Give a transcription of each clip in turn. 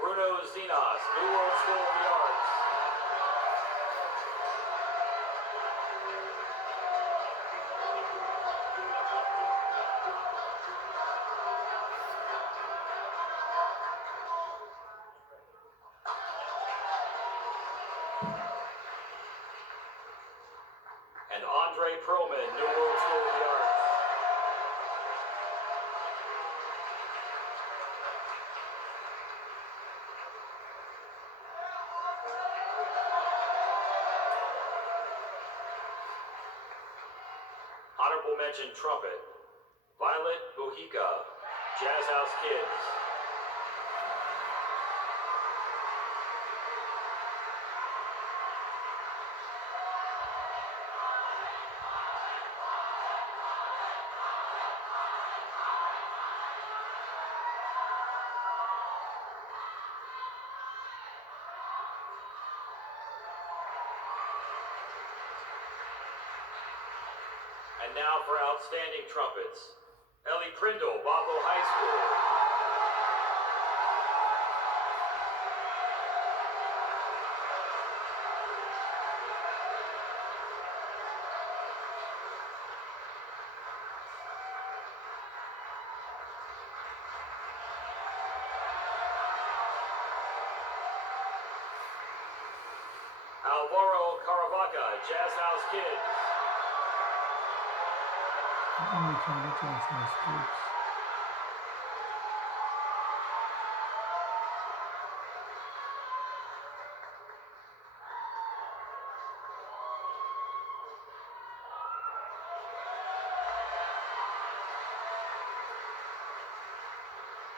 Bruno Zinas, New World School of the Arts. And Andre Perlman, New World School of the Arts. Honorable mention trumpet, Violet Bohica, Jazz House Kids. And now for outstanding trumpets, Ellie Prindle, Bobo High School. Alvaro Caravaca, Jazz House Kids.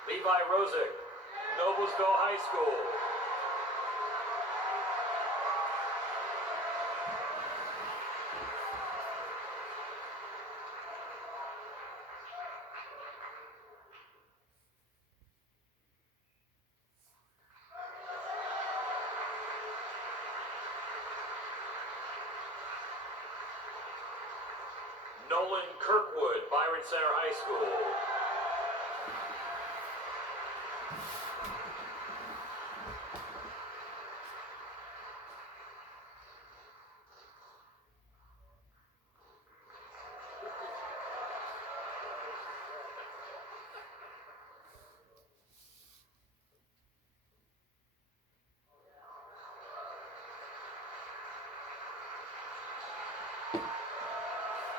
Levi Rosick, Noblesville High School. Nolan Kirkwood, Byron Center High School.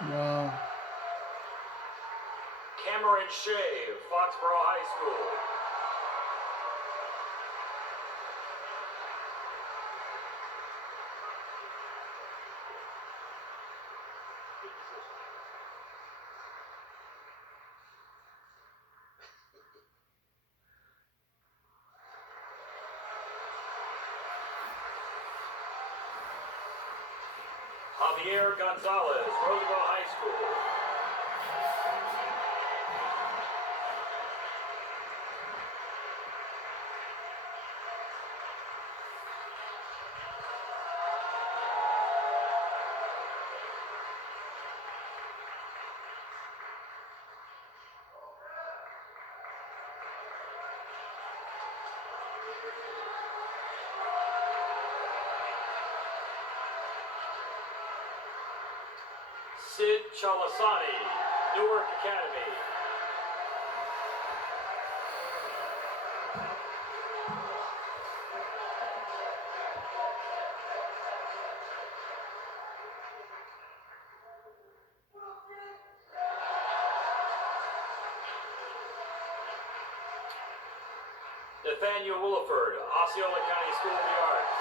Wow. Cameron Shea, Foxborough High School. Javier Gonzalez, Roosevelt High School. Sid Chalasani, Newark Academy. Nathaniel Williford, Osceola County School of the Arts.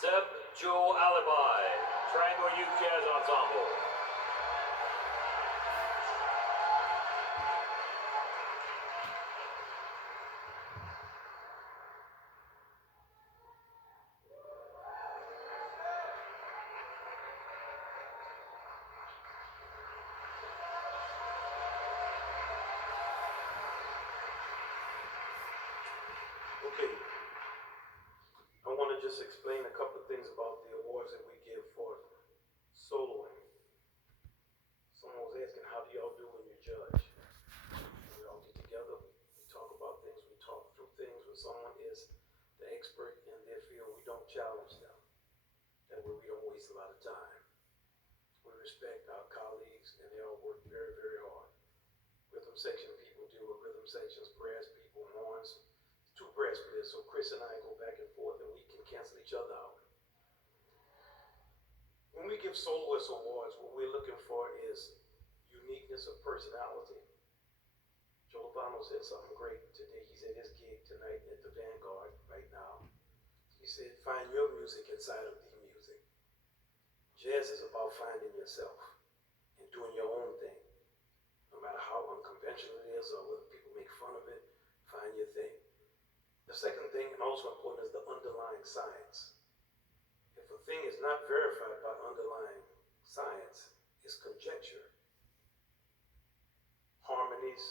Zeb Joel Alibi, Triangle Youth Jazz Ensemble. Okay, I want to just explain a couple of things about the awards that we give for soloing. Someone was asking, how do y'all do when you judge? We all get together, we talk about things, we talk through things. When someone is the expert in their field, we don't challenge them. That way we don't waste a lot of time. We respect our colleagues, and they all work very, very hard. Rhythm section people deal with rhythm sections, brass people, horns. Two brass players, so Chris and I go back and forth, and we can cancel each other out. When we give soloist awards, what we're looking for is uniqueness of personality. Joe Lovano said something great today. He's at his gig tonight at the Vanguard right now. He said, find your music inside of the music. Jazz is about finding yourself and doing your own thing. No matter how unconventional it is or whether people make fun of it, find your thing. The second thing, and also important, is the underlying science. If a thing is not verified by underlying science, it's conjecture. Harmonies,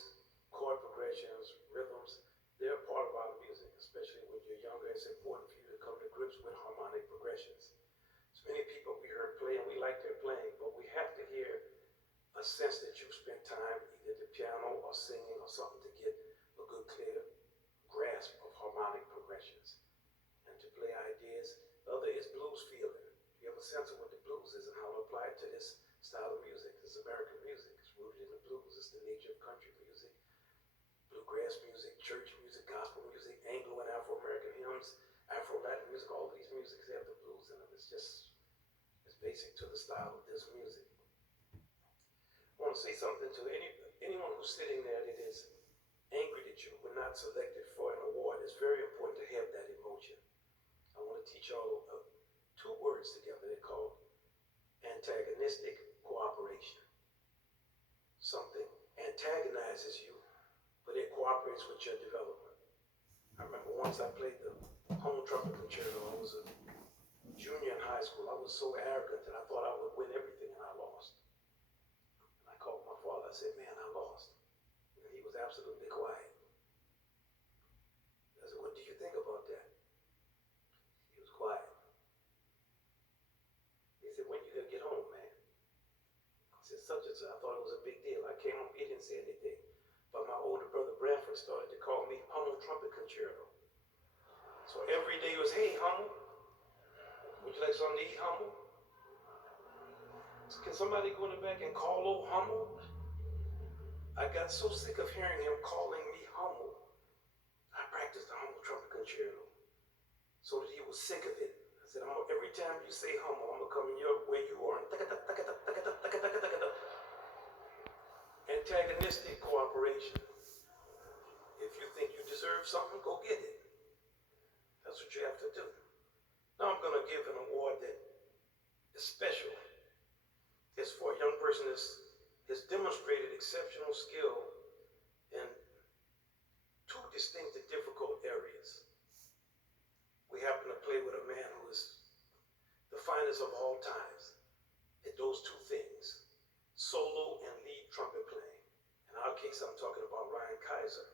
chord progressions, rhythms, they're part of our music, especially when you're younger. It's important for you to come to grips with harmonic progressions. So many people we heard play, and we like their playing, but we have to hear a sense that you've spent time either at the piano or singing or something to get a good, clear grasp of harmonic progressions and to play ideas. The other is blues feeling. You have a sense of what the blues is and how to apply it to this style of music. This is American music. It's rooted in the blues. It's the nature of country music, bluegrass music, church music, gospel music, Anglo and Afro-American hymns, Afro-Latin music. All of these musics have the blues in them. It's basic to the style of this music. I want to say something to anyone who's sitting there that is angry that you were not selected for an award. It's very important to have that emotion. I want to teach y'all two words together. They're called antagonistic cooperation. Something antagonizes you, but it cooperates with your development. I remember once I played the home trumpet concerto. I was a junior in high school. I was so arrogant that I thought I would win everything, and I lost. And I called my father. I said, man, I lost. And he was absolutely quiet. I said, what do you think about that? He was quiet. He said, when you gonna get home, man? I said, such and such. I thought it was a big deal. I came home, he didn't say anything. But my older brother Branford started to call me Hummel Trumpet Concerto. So every day was, hey, Hummel, would you like something to eat, Hummel? So can somebody go in the back and call old Hummel? I got so sick of hearing him calling me Hummel. I practiced the Hummel Trumpet Concerto so that he was sick of it. I said, every time you say Hummel, I'm gonna come in where you are. Antagonistic cooperation. If you think you deserve something, go get it. That's what you have to do. Now I'm gonna give an award that is special. It's for a young person that has demonstrated exceptional skill in two distinct and difficult areas. We happen to play with a man who is the finest of all times at those two things, solo and lead trumpet playing. In our case, I'm talking about Ryan Kaiser.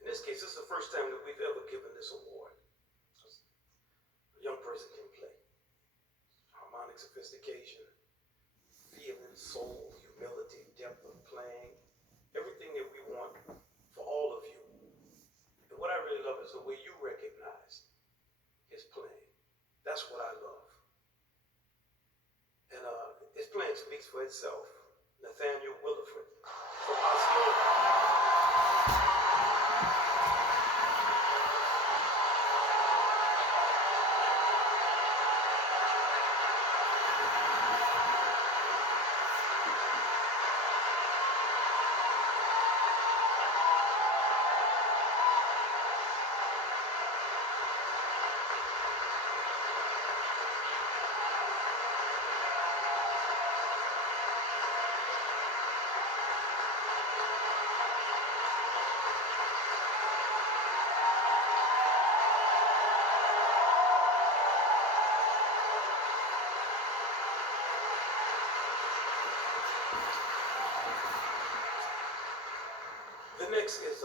In this case, this is the first time that we've ever given this award. A young person can play. Harmonic sophistication, feeling, soul, humility, depth of playing, everything that we want for all of you. And what I really love is the way you recognize his playing. That's what I love. And his playing speaks for itself. Nathaniel Williford from Osceola. The next is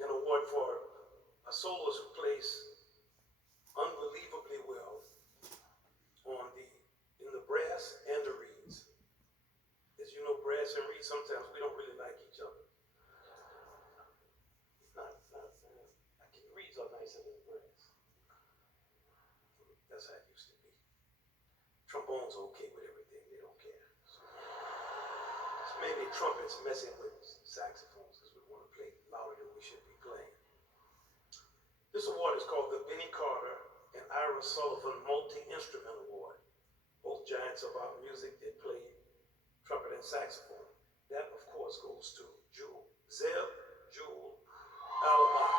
an award saxophones are okay with everything. They don't care. So it's mainly trumpets messing with saxophones because we want to play louder than we should be playing. This award is called the Benny Carter and Ira Sullivan Multi-Instrument Award. Both giants of our music that play trumpet and saxophone. That, of course, goes to Zeb Jewel Alabama.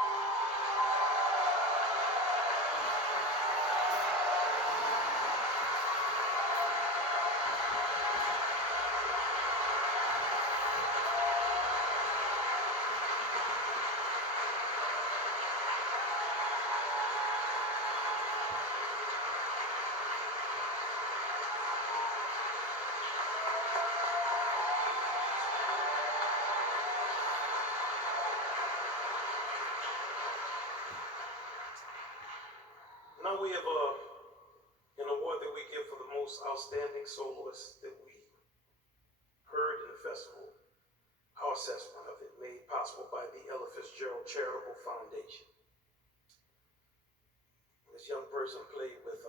Now we have an award that we give for the most outstanding soloist that we heard in the festival. Our assessment of it made possible by the Ella Fitzgerald Charitable Foundation. This young person played with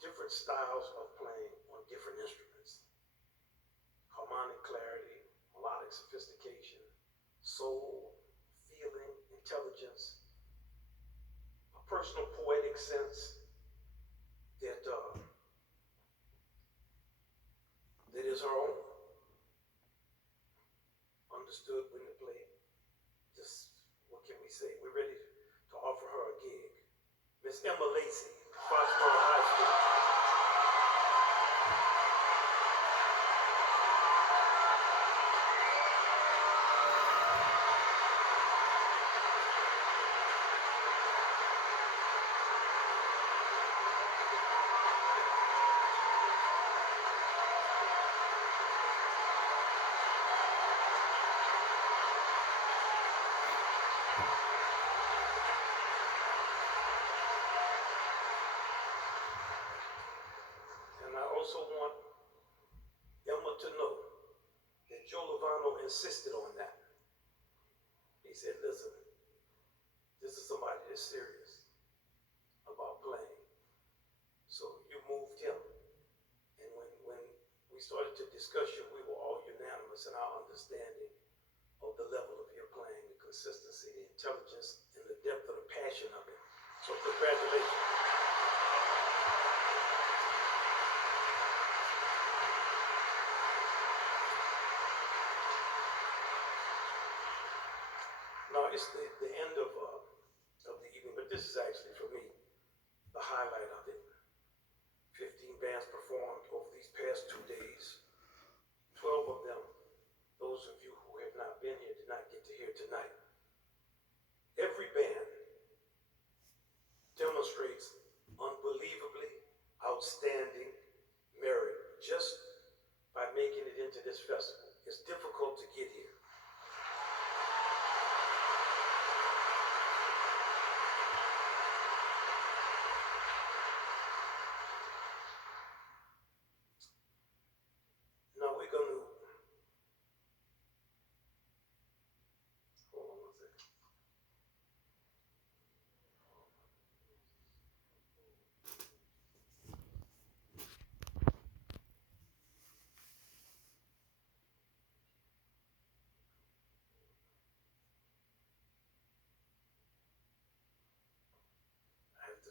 different styles of playing on different instruments. Harmonic clarity, melodic sophistication, soul, feeling, intelligence, personal poetic sense that that is her own. Understood when to play. Just what can we say? We're ready to offer her a gig. Miss Emma Lacey, Foxborough High School. Also want Emma to know that Joe Lovano insisted on that. He said, listen, this is somebody that's serious about playing. So you moved him. And when we started to discuss you, we were all unanimous in our understanding of the level of your playing, the consistency, the intelligence, and the depth of the passion of it. So congratulations. It's the end of the evening, but this is actually, for me, the highlight of it. 15 bands performed over these past 2 days. 12 of them, those of you who have not been here, did not get to hear tonight. Every band demonstrates unbelievably outstanding merit just by making it into this festival. It's difficult to get here.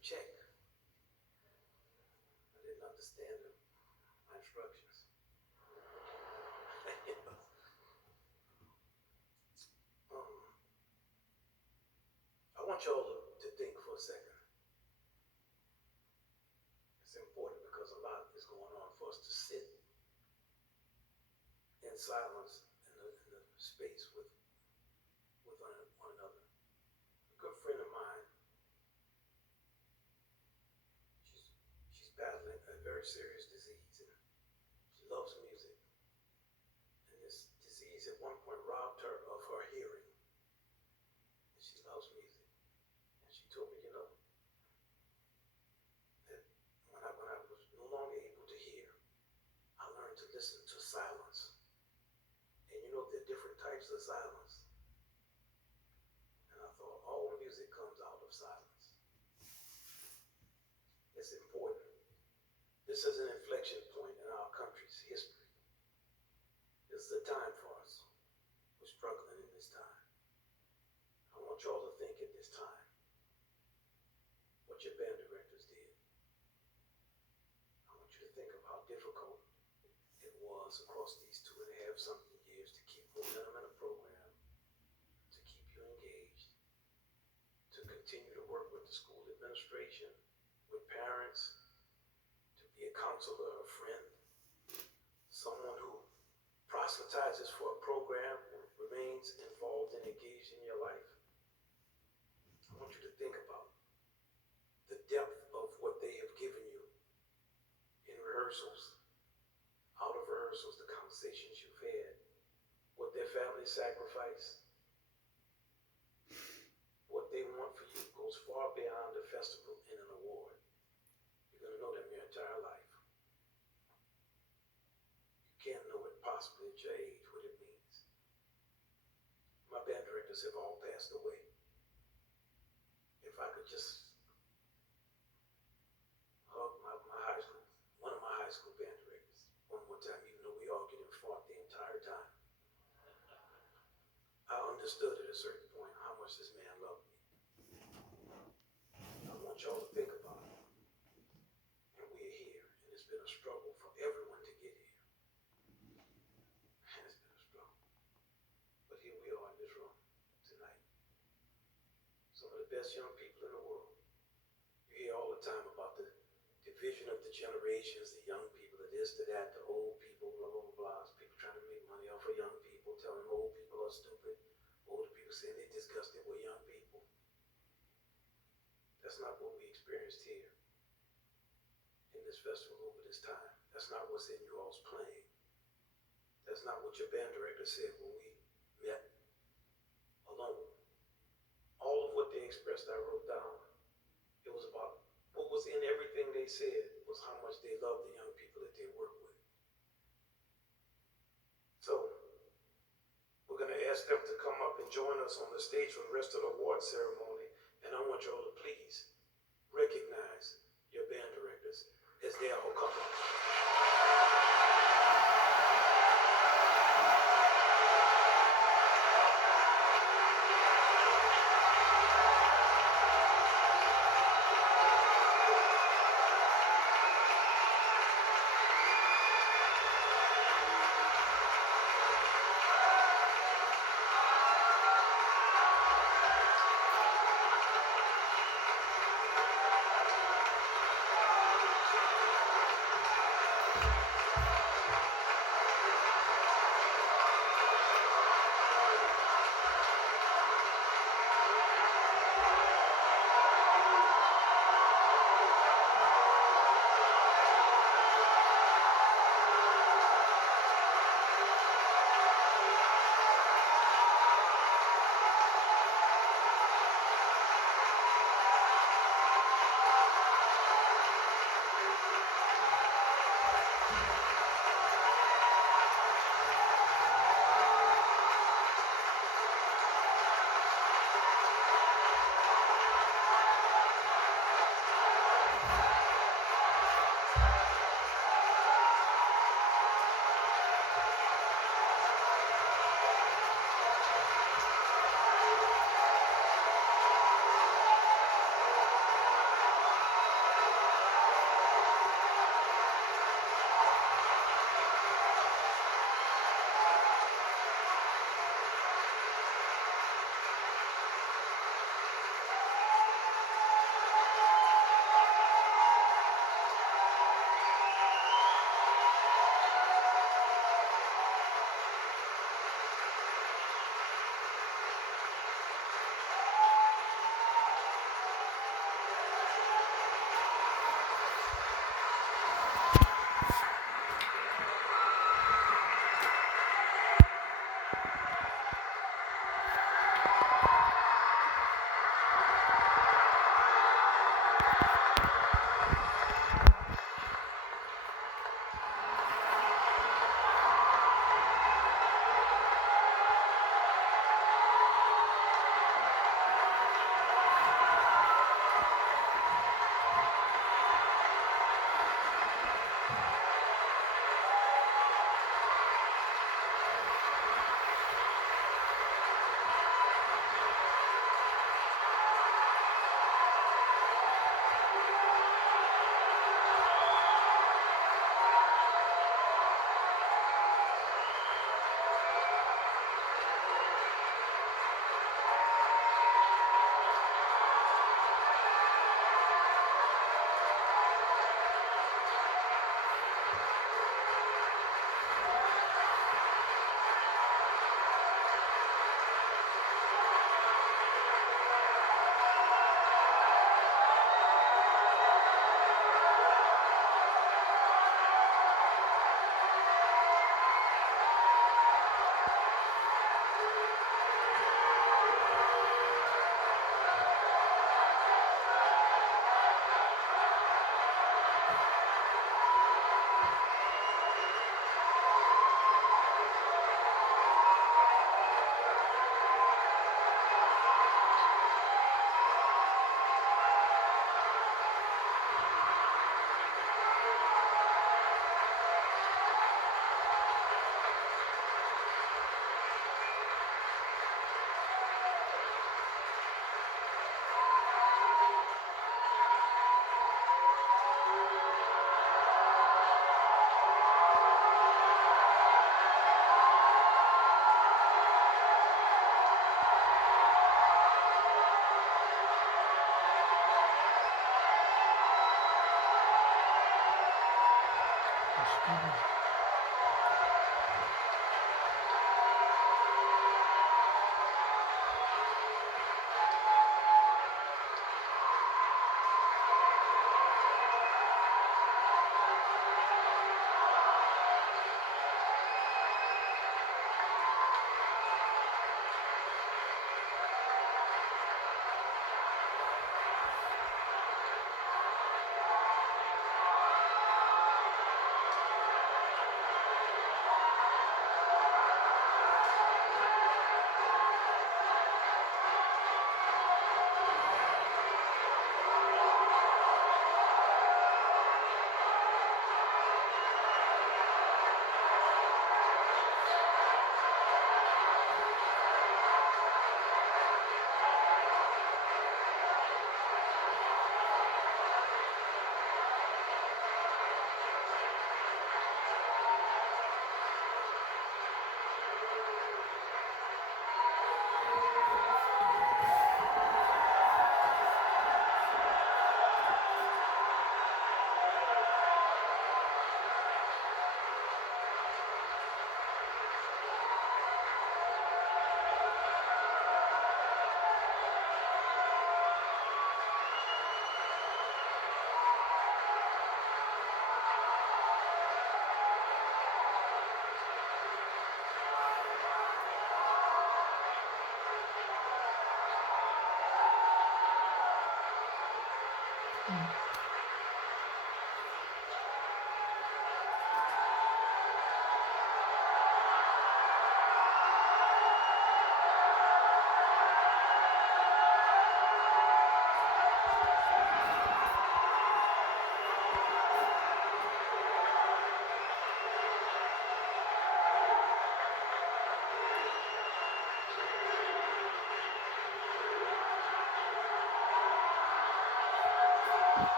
Check. I didn't understand my instructions. I want y'all to think for a second. It's important because a lot is going on for us to sit in silence in the space with one another. A good friend of mine, she's battling a very serious disease, and she loves music. And this disease at one point robbed her of her hearing. And she loves music. And she told me, that when I was no longer able to hear, I learned to listen to silence. And there are different types of silence. And I thought, all music comes out of silence. It's important This is an inflection point in our country's history. This is a time for us. We're struggling in this time. I want y'all to think at this time what your band directors did. I want you to think of how difficult it was across these 2.5 something years to keep momentum in a program, to keep you engaged, to continue to work with the school administration, with parents, to be a counselor, a friend, someone who proselytizes for a program, remains involved and engaged in your life. I want you to think about the depth of what they have given you in rehearsals, out of rehearsals, the conversations you've had, what their family sacrificed, what they want for you goes far beyond a festival and an award. You're going to know them your entire life. You can't know it possibly at your age, what it means. My band directors have all passed away. If I could just hug my high school, one of my high school band directors, one more time, even though we argued and fought the entire time. I understood at a certain point how much this man loved me. I want y'all to think about it. And we're here, and it's been a struggle for everyone to get here. And it's been a struggle. But here we are in this room tonight. Some of the best young people in the world. You hear all the time about the division of the generations, the young people, the this, the that, the old people, blah, blah, blah, blah. People trying to make money off of young people, telling old people are stupid. Older people saying they're disgusted with young people. That's not what we experienced here in this festival over this time. That's not what's in you all's playing. That's not what your band director said when we met alone. All of what they expressed, I wrote down. It was about what was in everything they said was how much they loved the young people that they work with. So, we're going to ask them to come up and join us on the stage for the rest of the award ceremony. And I want y'all to please recognize your band directors as they all come up.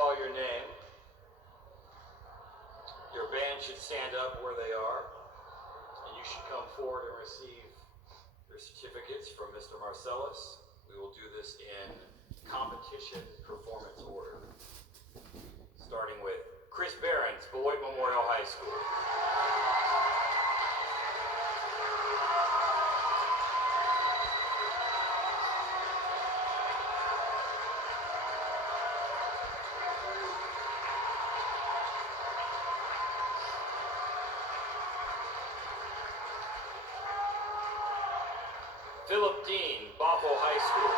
call your name, your band should stand up where they are, and you should come forward and receive your certificates from Mr. Marcellus. We will do this in competition performance order, starting with Chris Behrens, Beloit Memorial High School. Philip Dean, Bothell High School.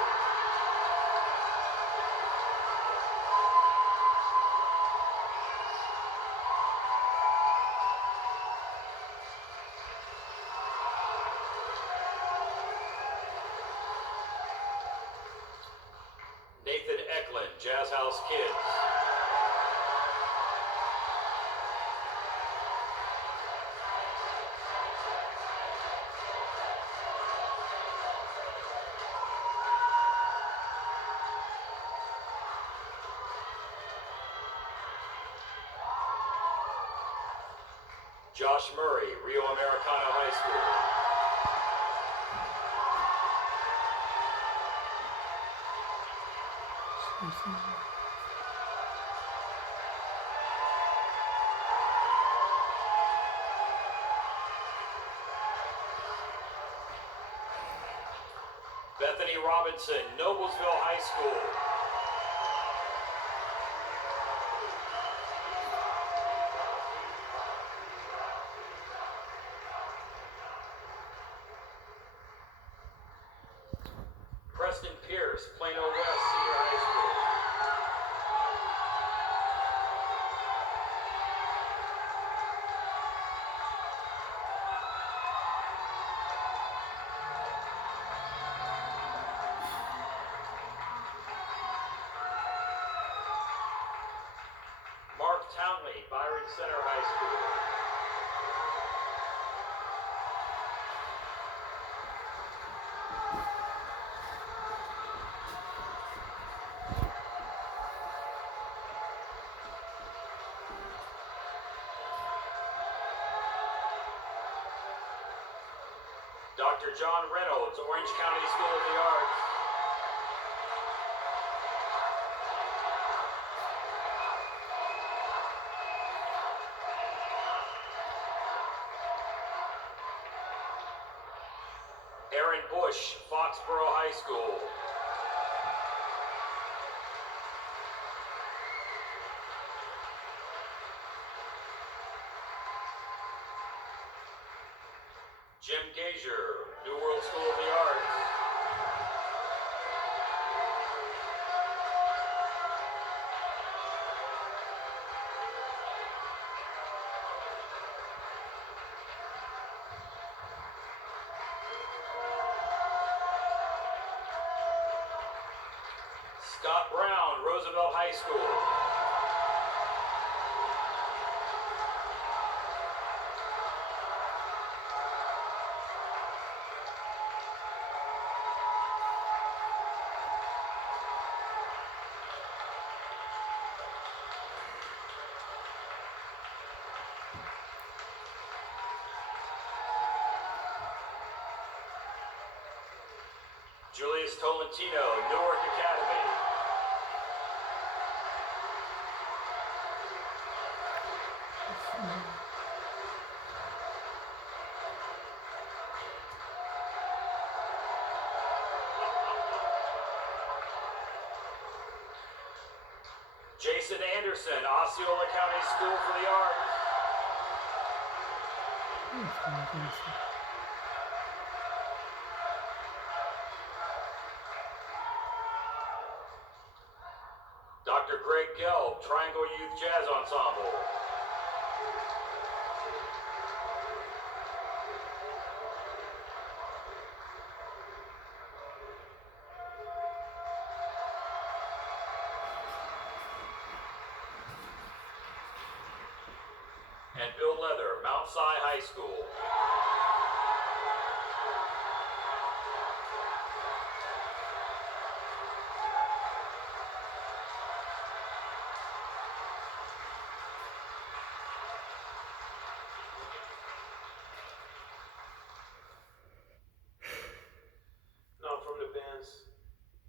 Nathan Eklund, Jazz House Kids. Josh Murray, Rio Americano High School. Bethany Robinson, Noblesville High School. Preston Pierce, Plano West Senior High School. Mark Townley, Byron Center High School. Dr. John Reynolds, Orange County School of the Arts. Aaron Bush, Foxborough High School. Jim Gazier, New World School of the Arts. Scott Brown, Roosevelt High School. Julius Tolentino, Newark Academy. Jason Anderson, Osceola County School for the Arts. Dr. Greg Gelb, Triangle Youth Jazz Ensemble. And Bill Leather, Mount Si High School. Now, from the bands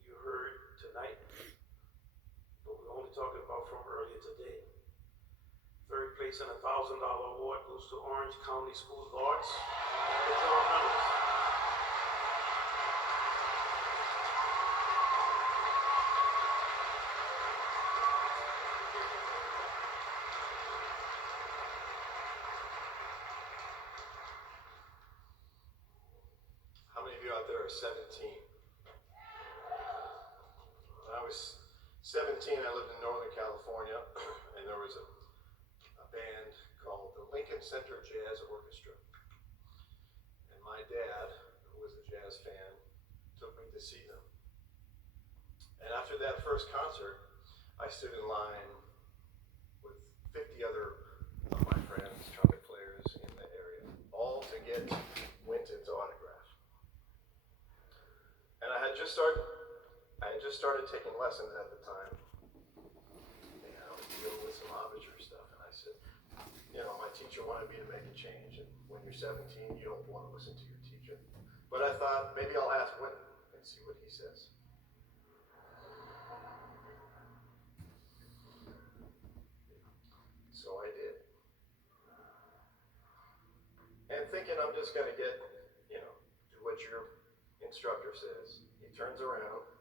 you heard tonight, but we're only talking about from earlier today. Third place and $1,000 award goes to Orange County School of Arts. The John Reynolds. How many of you out there are 17? When I was 17, I lived in Northern California, and there was a band called the Lincoln Center Jazz Orchestra. And my dad, who was a jazz fan, took me to see them. And after that first concert, I stood in line with 50 other of my friends, trumpet players in the area, all to get Wynton's autograph. And I had just started taking lessons at the time. And I was dealing with some overture stuff, and I said, my teacher teacher wanted me to make a change, and when you're 17, you don't want to listen to your teacher. But I thought, maybe I'll ask Winton and see what he says. So I did. And thinking I'm just gonna get, do what your instructor says, he turns around